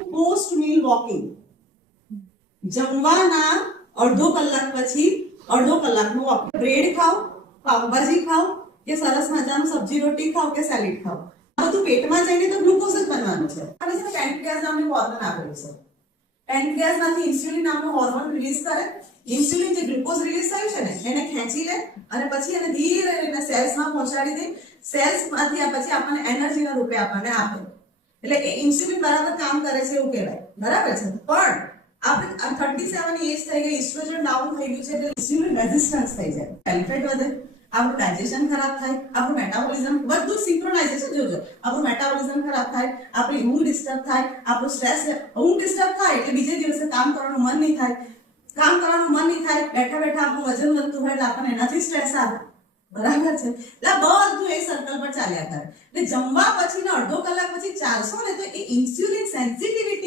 Post mill walking, જમવાના અડધો કલાક પછી અડધો કલાકનું વોકિંગ. બ્રેડ ખાઓ, પાવભાજી ખાઓ કે સરસ મજાનું સબ્જી રોટી ખાઓ કે સેલેડ ખાઓ, આ બધું પેટમાં જઈને તો ગ્લુકોઝ જ બનવાનું છે. અને છે પેનક્રિયાસ નામનું હોર્મોન આવેલું છે. પેનક્રિયાસમાંથી ઇન્સ્યુલિન નામનો હોર્મોન રિલીઝ કરે. ઇન્સ્યુલિન જે ગ્લુકોઝ રિલીઝ થયું છે ને એને ખેંચી લે અને પછી એને ધીરે ધીરે સેલ્સમાં પહોંચાડી દે. સેલ્સમાંથી આ પછી આપણને એનર્જીના રૂપે આપણને આપે. એટલે એ ઇન્સ્યુલિન બરાબર કામ કરે છે એવું કહેવાય. બરાબર છે. પણ આપણે 37 ની એજ થઈ ગઈ, ઇસ્ટ્રોજન ડાઉન થઈ ગયું છે એટલે ઇન્સ્યુલિન રેઝિસ્ટન્સ થઈ જાય, હેલ્ફેટ વધે, આપણું ડાયજેશન ખરાબ થાય, આપણું મેટાબોલિઝમ બધું સિંક્રોનાઇઝેશન જોજો. આપણું મેટાબોલિઝમ ખરાબ થાય, આપણી ઊંઘ ડિસ્ટર્બ થાય, આપણું સ્ટ્રેસ, ઊંઘ ડિસ્ટર્બ થાય એટલે બીજે દિવસે કામ કરવાનું મન નહીં થાય. કામ કરવાનું મન નહીં થાય, બેઠા બેઠા આપણું વજન વધતું હોય એટલે આપણને એનાથી સ્ટ્રેસ આવે. બરાબર છે. એટલે બધું એ સર્કલ પર ચાલ્યા કરે. એટલે જમવા પછીનો અડધો કલાક પછી ચાલશો ને તો એ ઇન્સ્યુલિન સેન્સિટિવિટી